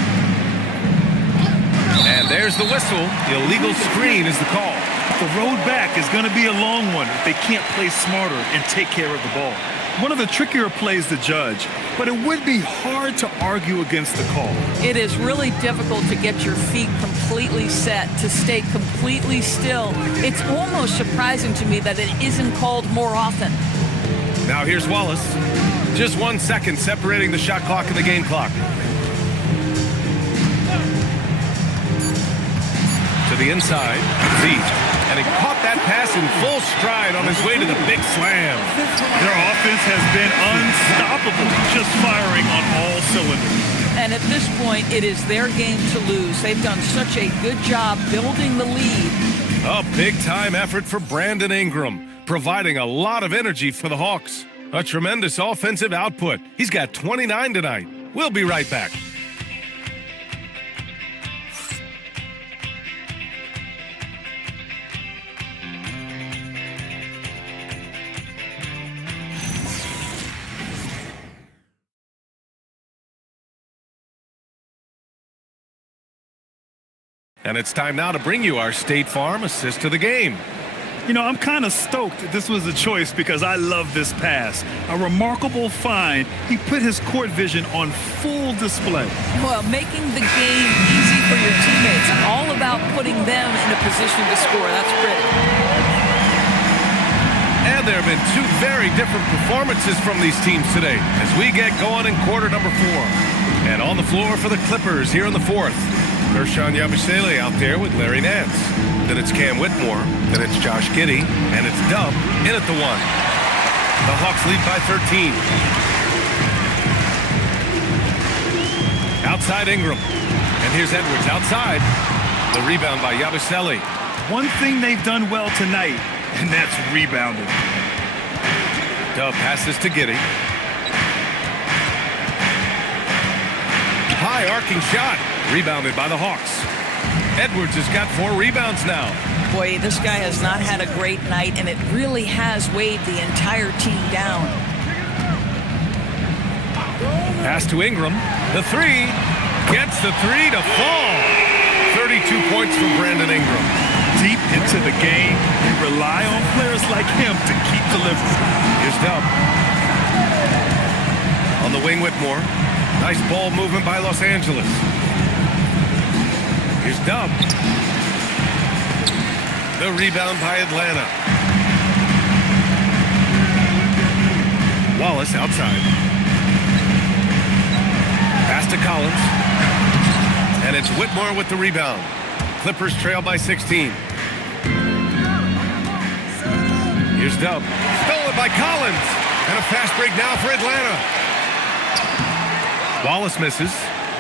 And there's the whistle. The illegal screen is the call. The road back is going to be a long one if they can't play smarter and take care of the ball. One of the trickier plays to judge, but it would be hard to argue against the call. It is really difficult to get your feet completely set, to stay completely still. It's almost surprising to me that it isn't called more often. Now here's Wallace. Just 1 second separating the shot clock and the game clock. To the inside, Z. And he caught that pass in full stride on his way to the big slam. Their offense has been unstoppable, just firing on all cylinders. And at this point, it is their game to lose. They've done such a good job building the lead. A big-time effort for Brandon Ingram, providing a lot of energy for the Hawks. A tremendous offensive output. He's got 29 tonight. We'll be right back. And it's time now to bring you our State Farm assist to the game. You know, I'm kind of stoked that this was a choice because I love this pass. A remarkable find. He put his court vision on full display. Well, making the game easy for your teammates. All about putting them in a position to score. That's pretty. And there have been 2 very different performances from these teams today as we get going in quarter number 4. And on the floor for the Clippers here in the 4th. Gershon Yabusele out there with Larry Nance. Then it's Cam Whitmore. Then it's Josh Giddey. And it's Dub in at the 1. The Hawks lead by 13. Outside Ingram. And here's Edwards outside. The rebound by Yabusele. One thing they've done well tonight, and that's rebounding. Dub passes to Giddey. High arcing shot. Rebounded by the Hawks. Edwards has got 4 rebounds now. Boy, this guy has not had a great night, and it really has weighed the entire team down. Pass to Ingram. The 3. Gets the 3 to fall. 32 points for Brandon Ingram. Deep into the game, you rely on players like him to keep delivering. Here's Dub. On the wing, Whitmore. Nice ball movement by Los Angeles. Here's Dub. The rebound by Atlanta. Wallace outside. Pass to Collins. And it's Whitmore with the rebound. Clippers trail by 16. Here's Dub. Stolen by Collins. And a fast break now for Atlanta. Wallace misses.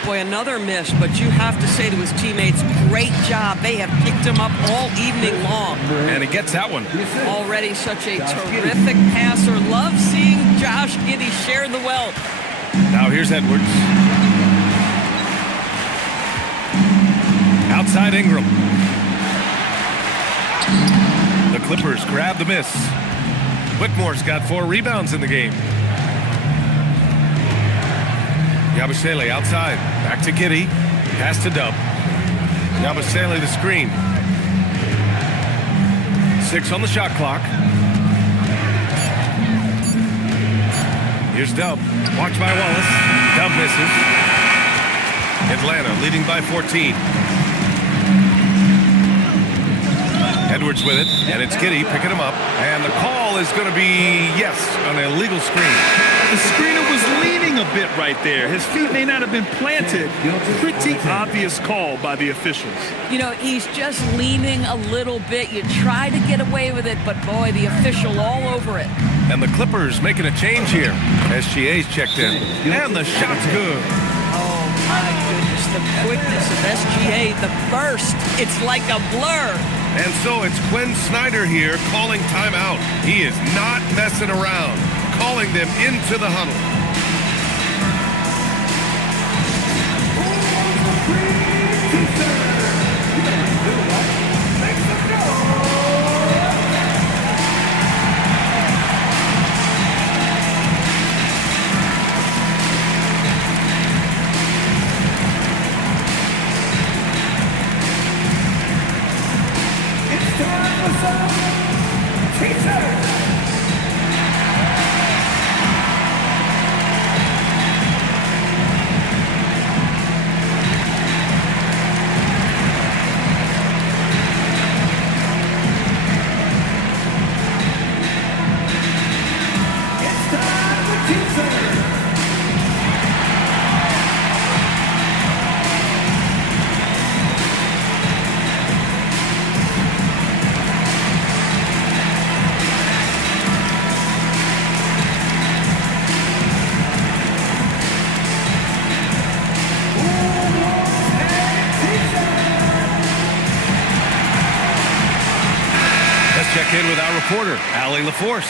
Boy, another miss, but you have to say to his teammates, great job. They have picked him up all evening long. And he gets that one. Already such a terrific passer. Love seeing Josh Giddey share the wealth. Now here's Edwards. Outside Ingram. The Clippers grab the miss. Whitmore's got 4 rebounds in the game. Yabusele outside. Back to Giddey. Pass to Dub. Yabusele the screen. 6 on the shot clock. Here's Dub. Watched by Wallace. Dub misses. Atlanta leading by 14. Edwards with it, and it's Giddey picking him up. And the call is going to be, yes, an illegal screen. The screener was leaning a bit right there. His feet may not have been planted. Pretty obvious call by the officials. You know, he's just leaning a little bit. You try to get away with it, but boy, the official all over it. And the Clippers making a change here. SGA's checked in, and the shot's good. Oh, my goodness, the quickness of SGA, the burst. It's like a blur. And so it's Quinn Snyder here calling timeout. He is not messing around, calling them into the huddle. Check in with our reporter, Allie LaForce.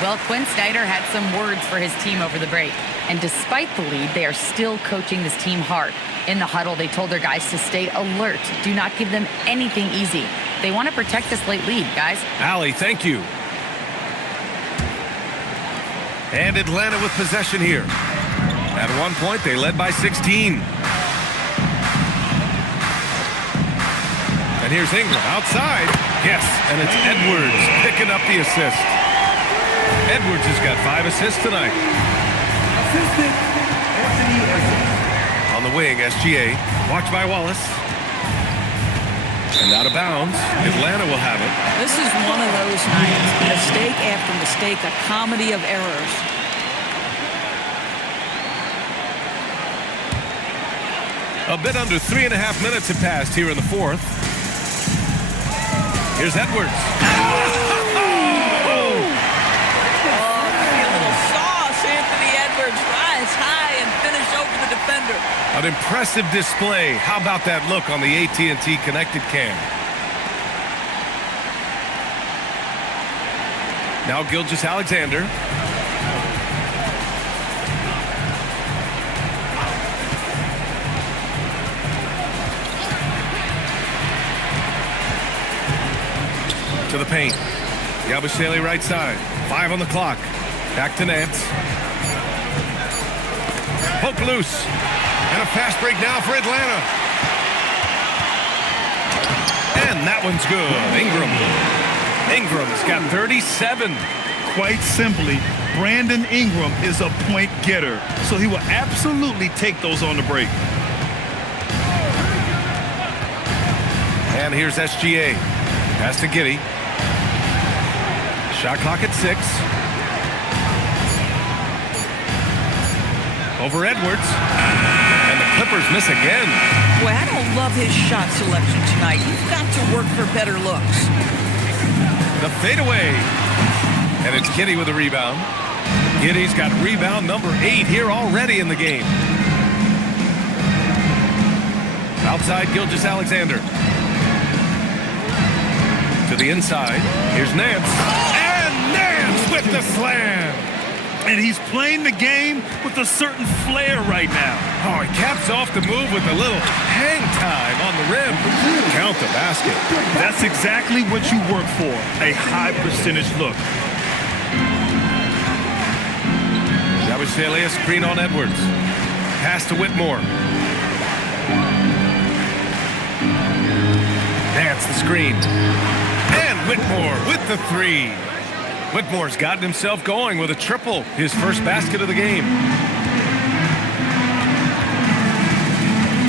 Well, Quinn Snyder had some words for his team over the break. And despite the lead, they are still coaching this team hard. In the huddle, they told their guys to stay alert. Do not give them anything easy. They want to protect this late lead, guys. Allie, thank you. And Atlanta with possession here. At one point, they led by 16. And here's Ingram outside. Yes, and it's Edwards picking up the assist. Edwards has got 5 assists tonight. On the wing, SGA. Watched by Wallace. And out of bounds. Atlanta will have it. This is one of those nights. Mistake after mistake, a comedy of errors. A bit under 3.5 minutes have passed here in the fourth. Here's Edwards. Anthony Edwards rise high and finish over the defender. An impressive display. How about that look on the AT&T connected cam? Now Gilgeous-Alexander. To the paint. Yabusele right side. 5 on the clock. Back to Nance. Poke loose. And a fast break now for Atlanta. And that one's good. Ingram's got 37. Quite simply, Brandon Ingram is a point getter, so he will absolutely take those on the break. And here's SGA. Pass to Giddey. Shot clock at 6. Over Edwards. And the Clippers miss again. Boy, I don't love his shot selection tonight. He's got to work for better looks. The fadeaway. And it's Giddey with a rebound. Giddey's got rebound number 8 here already in the game. Outside, Gilgeous-Alexander. To the inside. Here's Nance. And Nance with the slam. And he's playing the game with a certain flair right now. Oh, he caps off the move with a little hang time on the rim. Count the basket. That's exactly what you work for, a high percentage look. Yabusele, screen on Edwards. Pass to Whitmore. Nance the screen. And Whitmore with the 3. Whitmore's gotten himself going with a triple, his first basket of the game.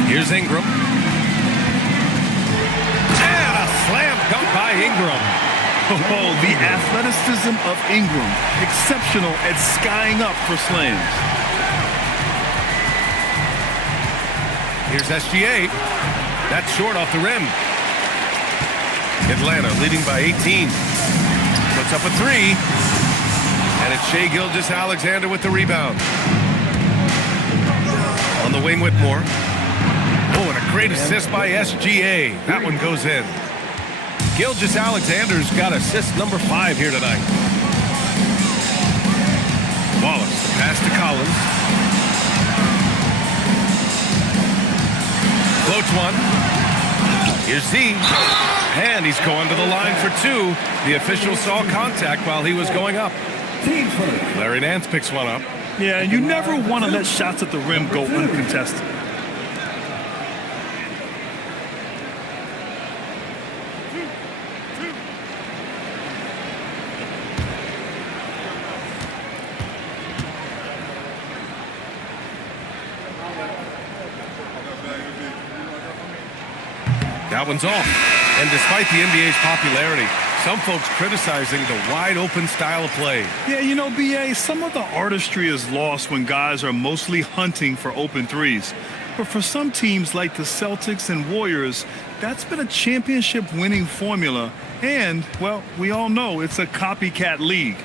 Here's Ingram. And a slam dunk by Ingram. Oh, the athleticism of Ingram, exceptional at skying up for slams. Here's SGA. That's short off the rim. Atlanta leading by 18. Puts up a 3. And it's Shai Gilgeous-Alexander with the rebound. On the wing, Whitmore. Oh, and a great assist by SGA. That one goes in. Gilgeous-Alexander's got assist number 5 here tonight. Wallace, the pass to Collins. Floats one. Here's Z. And he's going to the line for 2. The official saw contact while he was going up. Larry Nance picks one up. Yeah, and you never want to let shots at the rim go uncontested. That one's off. And despite the NBA's popularity, some folks criticizing the wide-open style of play. Yeah, you know, B.A., some of the artistry is lost when guys are mostly hunting for open threes. But for some teams like the Celtics and Warriors, that's been a championship-winning formula. And, well, we all know it's a copycat league.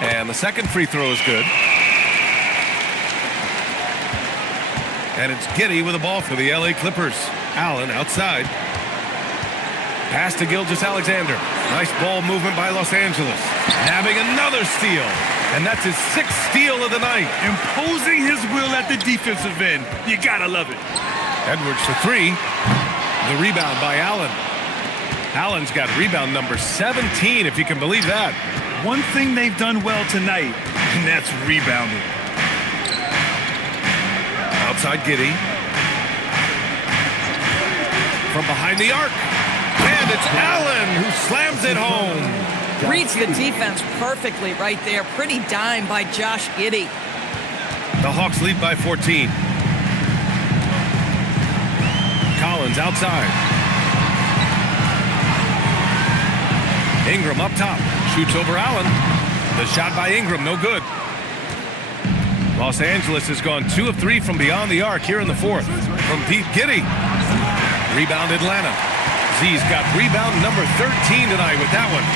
And the second free throw is good. And it's Giddey with the ball for the LA Clippers. Allen outside. Pass to Gilgeous-Alexander. Nice ball movement by Los Angeles. Having another steal. And that's his 6th steal of the night. Imposing his will at the defensive end. You gotta love it. Edwards for 3. The rebound by Allen. Allen's got rebound number 17, if you can believe that. One thing they've done well tonight, and that's rebounding. Outside Giddey. From behind the arc. And it's Allen who slams it home. Reads the defense perfectly right there. Pretty dime by Josh Giddey. The Hawks lead by 14. Collins outside. Ingram up top. Shoots over Allen. The shot by Ingram, no good. Los Angeles has gone 2 of 3 from beyond the arc here in the 4th. From Pete Giddey. Rebound Atlanta. Z's got rebound number 13 tonight with that one.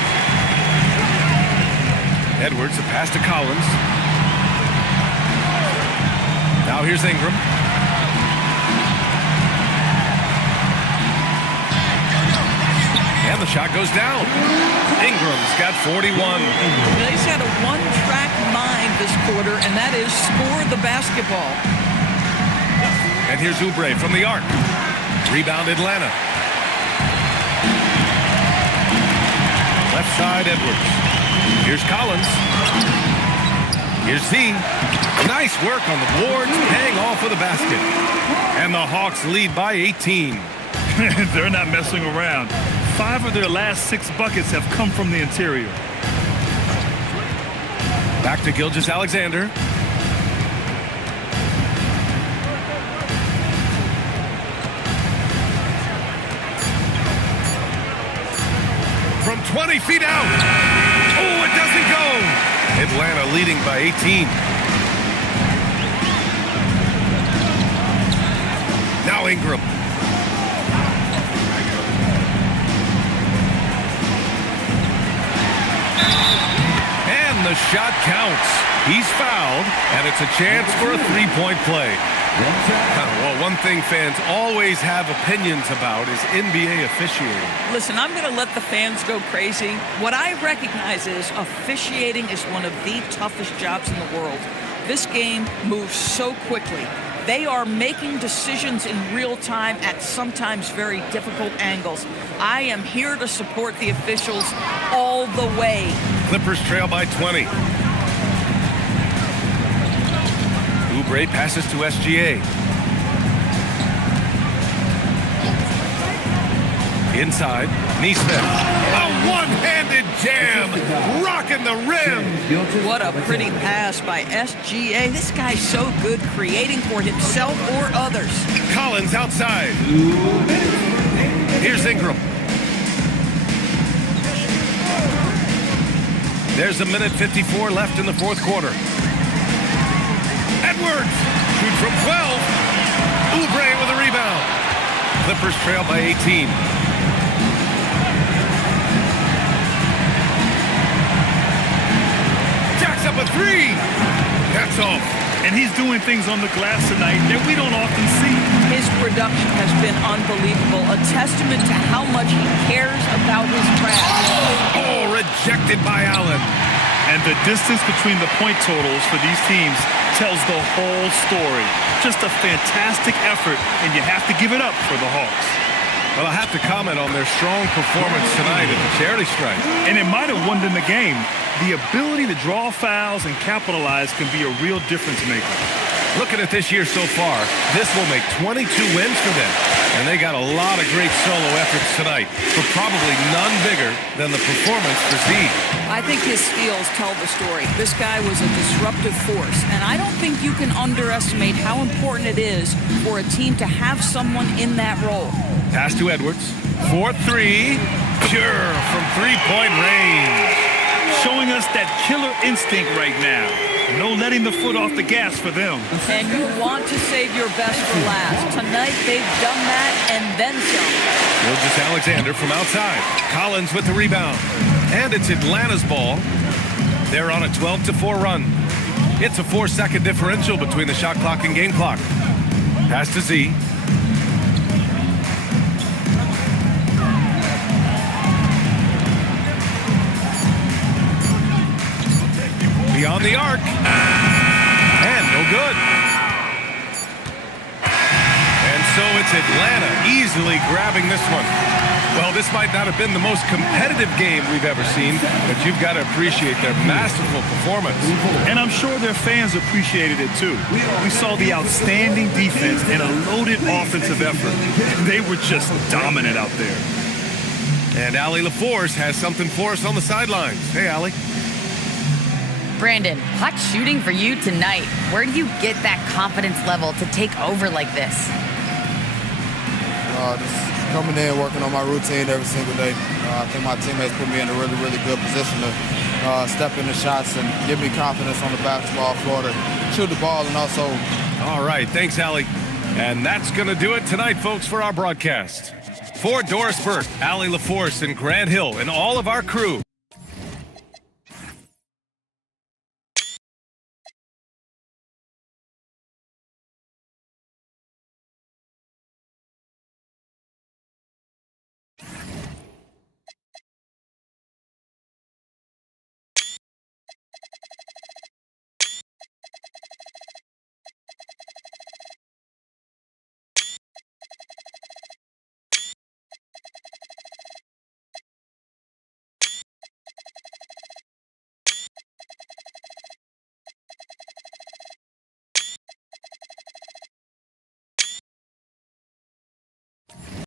Edwards, a pass to Collins. Now here's Ingram. And the shot goes down. Ingram's got 41. He's had a one-track mind this quarter, and that is score the basketball. And here's Oubre from the arc. Rebound Atlanta. Left side Edwards. Here's Collins. Here's Z. Nice work on the boards, paying off for the basket. And the Hawks lead by 18. They're not messing around. 5 of their last 6 buckets have come from the interior. Back to Gilgeous-Alexander. From 20 feet out. Oh, it doesn't go. Atlanta leading by 18. Ingram. And the shot counts. He's fouled, and it's a chance for a three-point play. Well, one thing fans always have opinions about is NBA officiating. Listen, I'm going to let the fans go crazy. What I recognize is officiating is one of the toughest jobs in the world. This game moves so quickly. They are making decisions in real time at sometimes very difficult angles. I am here to support the officials all the way. Clippers trail by 20. Oubre passes to SGA. Inside, Neesmith. A one-handed jam, rocking the rim. What a pretty pass by SGA. This guy's so good creating for himself or others. Collins outside. Here's Ingram. There's a minute 54 left in the fourth quarter. Edwards shoots from 12. Oubre with a rebound. Clippers trail by 18. Jacks up a three. That's off. And he's doing things on the glass tonight that we don't often see. His production has been unbelievable, a testament to how much he cares about his craft. Oh, rejected by Allen. And the distance between the point totals for these teams tells the whole story. Just a fantastic effort, and you have to give it up for the Hawks. Well, I have to comment on their strong performance tonight at the charity strike. And it might have won them the game. The ability to draw fouls and capitalize can be a real difference maker. Looking at this year so far, this will make 22 wins for them. And they got a lot of great solo efforts tonight, but probably none bigger than the performance for Z. I think his steals tell the story. This guy was a disruptive force, and I don't think you can underestimate how important it is for a team to have someone in that role. Pass to Edwards. 4-3. Pure from three-point range. Showing us that killer instinct right now. No letting the foot off the gas for them. And you want to save your best for last. Tonight, they've done that and then some. Gilgeous-Alexander from outside. Collins with the rebound. And it's Atlanta's ball. They're on a 12-4 run. It's a 4-second differential between the shot clock and game clock. Pass to Z. Beyond the arc. And no good. And so it's Atlanta easily grabbing this one. Well, this might not have been the most competitive game we've ever seen, but you've got to appreciate their masterful performance. And I'm sure their fans appreciated it too. We saw the outstanding defense and a loaded offensive effort. They were just dominant out there. And Allie LaForce has something for us on the sidelines. Hey, Allie. Brandon, hot shooting for you tonight. Where do you get that confidence level to take over like this? Just coming in, working on my routine every single day. I think my teammates put me in a really, really good position to step in the shots and give me confidence on the basketball floor to shoot the ball and also... All right, thanks, Allie. And that's going to do it tonight, folks, for our broadcast. For Doris Burke, Allie LaForce, and Grant Hill, and all of our crew,